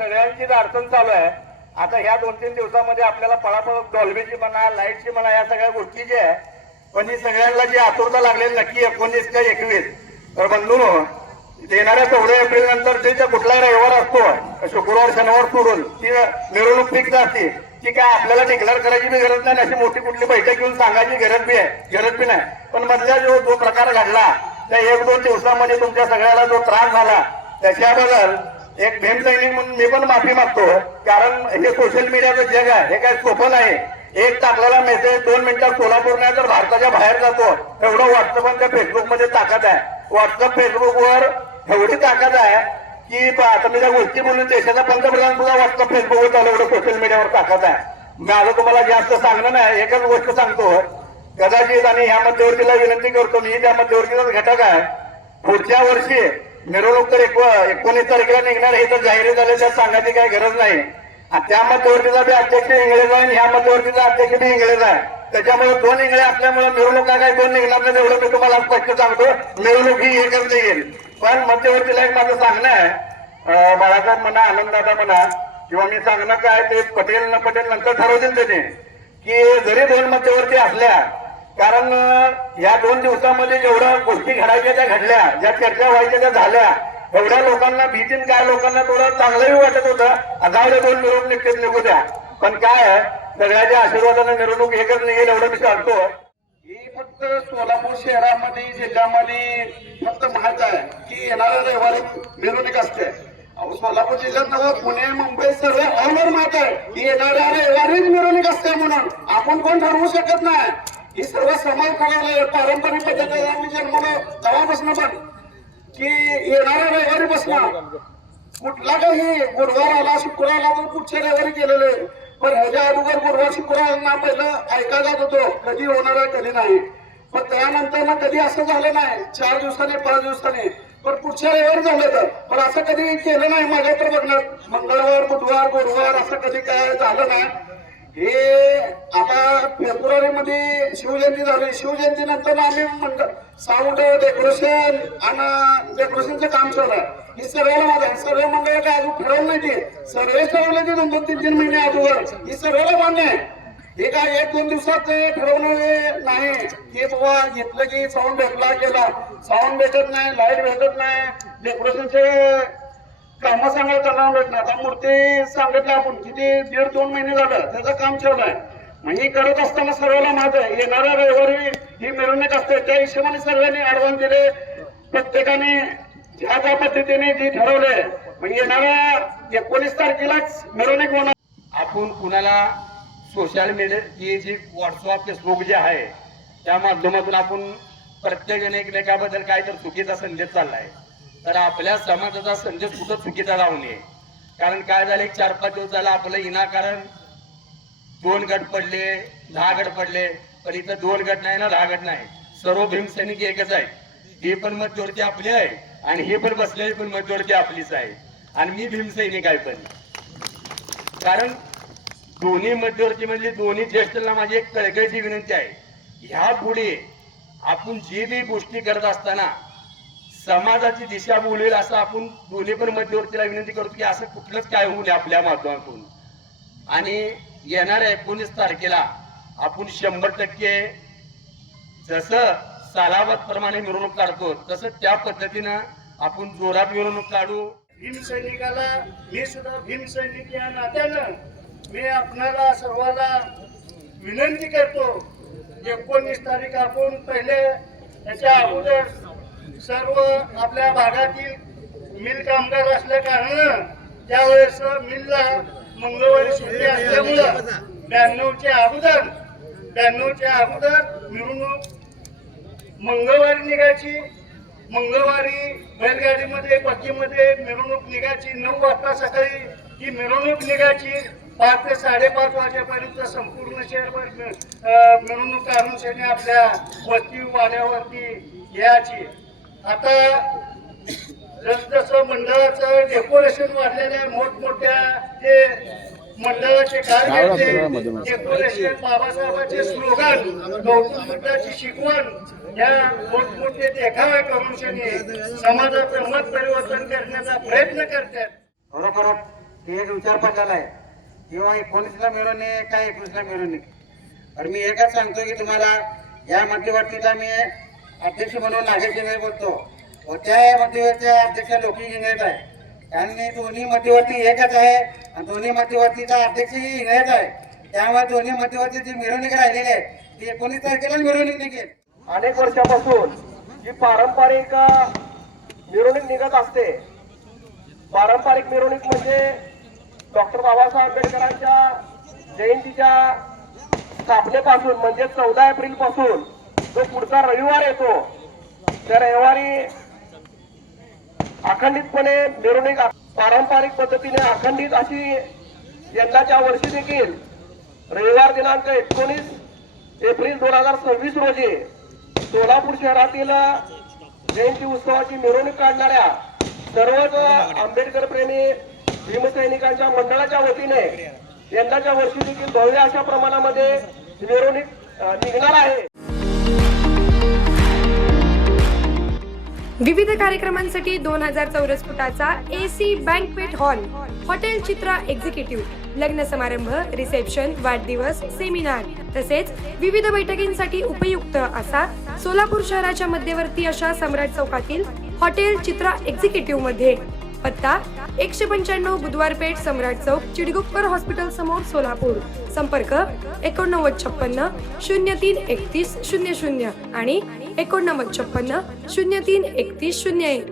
सगळ्यांचीच अडचण चालू आहे. आता ह्या 2-3 दिवसामध्ये आपल्याला पळापळ डॉल्बीची म्हणा, लाईटची म्हणा, या सगळ्या गोष्टी ज्या आहे, पण ही सगळ्यांना जी आतुरता लागलेली नक्की 19 का 21. तर बंधूनो, येणाऱ्या 14 एप्रिल नंतर त्याचा कुठलाही रविवार असतो, शुक्रवार शनिवार सोडून ती मिरवणूक फिक्स असते. ती काय आपल्याला डिक्लेअर करायची बी गरज नाही, अशी मोठी कुठली बैठक घेऊन सांगायची गरज बी नाही. पण मधल्या जो प्रकार घडला त्या 1-2 दिवसामध्ये तुमच्या सगळ्याला जो त्रास झाला त्याच्याबद्दल एक भीम सैनिक म्हणून मी पण माफी मागतो. कारण हे सोशल मीडियाचं जग आहे, हे काय सोपं नाही. एक टाकलेला मेसेज 2 मिनिटात सोलापूर नाही तर भारताच्या बाहेर जातो, एवढं व्हॉट्सअप आणि फेसबुकमध्ये ताकद आहे. व्हॉट्सअप फेसबुकवर एवढी ताकद आहे की आता मी त्या गोष्टी बोलून देशाचा पंतप्रधान सुद्धा व्हॉट्सअप फेसबुकवर चालू, एवढं सोशल मीडियावर ताकद आहे. माझं तुम्हाला जास्त सांगणं नाही, एकच गोष्ट सांगतो कदाचित, आणि ह्या मध्यवर्तीला विनंती करतो मी, त्या मध्यवर्तीचाच घटक आहे. पुढच्या वर्षी मिरवणूक तर 19 तारखेला निघणार, हे तर जाहीर झाले, त्यात सांगायची काही गरज नाही. त्या मध्यवर्तीचा बी अध्यक्ष इंग्रज आहे आणि ह्या मध्यवर्तीचा अध्यक्ष बी इंग्रज आहे. त्याच्यामुळे 2 इंगळे असल्यामुळे मिरवणुका काय 2 निघणार नाही, एवढं मी तुम्हाला स्पष्ट सांगतो. मिरवणूक ही एकच येईल. पण मध्यवर्तीला एक माझं सांगणं आहे, बाळासाहेब म्हणा, आनंददादा म्हणा, किंवा मी सांगणं काय ते पटेल न पटेल नंतर ठरवतील त्याने, की जरी 2 मध्यवर्ती असल्या, कारण या 2 दिवसामध्ये जेवढ्या गोष्टी घडायच्या त्या घडल्या, ज्या चर्चा व्हायच्या त्या झाल्या. एवढ्या लोकांना भीतीन काय लोकांना थोडं चांगलंही वाटत होतं, जाऊ 2 मिरवणूक निघू द्या. पण काय आहे, सगळ्याच्या आशीर्वादाने मिरवणूक एकच निघेल एवढं मी सांगतो. ही फक्त सोलापूर शहरामध्ये जिल्ह्यामध्ये फक्त माहित आहे की येणाऱ्या रविवारी मिरवणूक असते. अहो सोलापूर जिल्ह्यात नव्हे, पुणे मुंबई सर्व ऑलवर माहित आहे की येणाऱ्या रविवारीच मिरवणूक असते. म्हणून आपण कोण ठरवू शकत नाही. ही सर्व समाज करायला पारंपरिक पद्धतीने आम्ही जन्मलो तेव्हापासून पण की येणाऱ्या रविवारी बसणार. कुठला काही गुरुवार आला, शुक्रवार आला तर पुढच्या रविवारी केलेले. पण ह्याच्या अगोदर गुरुवार शुक्रवार पहिलं ऐका जात होतो कधी होणार आहे कधी नाही. पण त्यानंतर ना कधी असं झालं नाही 4 दिवसांनी 5 दिवसांनी, पण पुढच्या रविवारी झालं तर. पण असं कधी केलं नाही माझ्या तर बघणार. मंगळवार बुधवार गुरुवार असं कधी काय झालं नाही. हे आता फेब्रुवारी मध्ये शिवजयंती झाली, शिवजयंती नंतर आम्ही साऊंड डेकोरेशन आणि डेकोरेशनचं काम चालू आहे. ही सर्वांना माझं आहे. सर्व मंडळ काय अजून ठरवलं नाही, ते सर्वे ठरवले ते 2-3 महिने अगोदर. ही सर्वांना मान्य आहे. हे काय 1-2 दिवसात ठरवलं नाही. हे बाबा घेतलं की साऊंड भेटला गेला, साऊंड भेटत नाही, लाईट भेटत नाही, डेकोरेशनचे काम सांगायला त्यांना भेटत नाही. आता मूर्ती सांगितलं आपण किती 1.5-2 महिने झालं त्याचं काम चालू आहे. मग हे करत असताना सर्वांना माहित आहे येणाऱ्या रविवारी ही मिरवणूक असते. त्या हिशोबाने सर्वांनी ऍडव्हान्स दिले, प्रत्येकाने ज्या त्या पद्धतीने जी ठरवले. मग येणाऱ्या 19 तारखेलाच मिरवणूक होणार. आपण कुणाला सोशल मीडिया ही जी व्हॉट्सअप फेसबुक जे आहे त्या माध्यमातून आपण प्रत्येकाने एकमेकाबद्दल काय तर चुकीचा संदेश चाललाय, तर आपल्या समाजाचा संदेश कुठं चुकीचा जाऊ नये. कारण काय झालं, 4-5 दिवस झाला आपलं विनाकारण 2 गट पडले, 10 गट पडले. पण इथं 2 गट नाही ना 10 गट नाही, सर्व भीमसैनिक एकच आहे. ही पण मतजोडती आपली आहे आणि हे पण बसलेली पण मतजोडती आपलीच आहे. आणि मी भीमसैनिक आहे पण. कारण दोन्ही मध्यवर्ती म्हणजे दोन्ही ज्येष्ठांना माझी एक कळकळीची विनंती आहे, ह्या पुढे आपण जी बी गोष्टी करत असताना समाजाची दिशा बोलेल असं आपण दोन्ही पण मध्यवर्तीला विनंती करतो की असं कुठलंच काय होऊ नये आपल्या माध्यमातून. आणि येणाऱ्या 19 तारखेला आपण 100% जसं सालावत प्रमाणे मिरवणूक काढतो तसं त्या पद्धतीनं आपण जोरात मिरवणूक काढू. भीमसैनिकाला मी सुद्धा भीमसैनिक या नात्यानं मी आपल्याला सर्वांना विनंती करतो, 19 तारीख आपण पहिले त्याच्या अगोदर सर्व आपल्या भागातील मिल कामगार असल्या कारणानं त्यावेळेस मिलला मंगळवारी सुट्टी असल्यामुळं 92च्या अगोदर मिरवणूक मंगळवारी निघायची. मंगळवारी बैलगाडीमध्ये पक्कीमध्ये मिरवणूक निघायची. 9 वाजता सकाळी ही मिरवणूक निघायची. 5 ते 5:30 वाजेपर्यंत संपूर्ण शहरभर मिरवणूक काढून शनी आपल्या वस्ती वाड्यावरती यायची. आता जसजसं मंडळाचं डेकोरेशन वाढलेलं आहे, मोठमोठ्या जे मंडळाचे कार्यकर्ते डेकोरेशन, बाबासाहेबांचे स्लोगन, गौतम बुद्धाची शिकवण या मोठमोठे देखावे करून शनी समाजाचं मत परिवर्तन करण्याचा प्रयत्न करतात. खरोखर हे एक विचार पडलेला आहे किंवा 19ला मिरवणूक काय 21ला मिरवणूक. तर मी एकच सांगतो की तुम्हाला या मध्यवर्तीचा मी अध्यक्ष म्हणून नागेश इंगळे बोलतो व त्या मध्यवर्तीचा अध्यक्ष लोकी इंगळेच आहे. कारण हे दोन्ही मध्यवर्ती एकच आहे आणि दोन्ही मध्यवर्तीचा अध्यक्षही इंगळेच आहे. त्यामुळे दोन्ही मध्यवर्तीची मिरवणूक राहिलेली आहे ती 19 तारखेला मिरवणूक निघेल. अनेक वर्षापासून जी पारंपरिक मिरवणूक निघत असते. पारंपरिक मिरवणूक म्हणजे डॉक्टर बाबासाहेब आंबेडकरांच्या जयंतीच्या स्थापनेपासून म्हणजे 14 एप्रिल पासून जो पुढचा रविवार येतो त्या रविवारी अखंडितपणे मिरवणूक पारंपरिक पद्धतीने अखंडित अशी यंदाच्या वर्षी देखील रविवार दिनांक 19 एप्रिल 2026 रोजी सोलापूर शहरातील जयंती उत्सवाची मिरवणूक काढणाऱ्या सर्वच आंबेडकर प्रेमी भीमसैनिकांच्या मंडळाच्या वतीने यंदाच्या वर्षी देखील भव्य अशा प्रमाणामध्ये मिरवणूक निघणार आहे. विविध कार्यक्रमांसाठी 2000 चौरस फुटाचा AC बँकवेट हॉल, हॉटेल चित्रा एक्झिक्युटिव्ह, लग्न समारंभ, रिसेप्शन, वाढदिवस, सेमिनार तसेच विविध बैठकींसाठी उपयुक्त असा सोलापूर शहराच्या मध्यवर्ती अशा सम्राट चौकातील हॉटेल चित्रा एक्झिक्युटिव्ह मध्ये. पत्ता 195 बुधवार पेठ, सम्राट चौक, चिडगुप्कर हॉस्पिटल समोर, सोलापूर. संपर्क 8956 03 31 00 आणि 8956 03 31 01.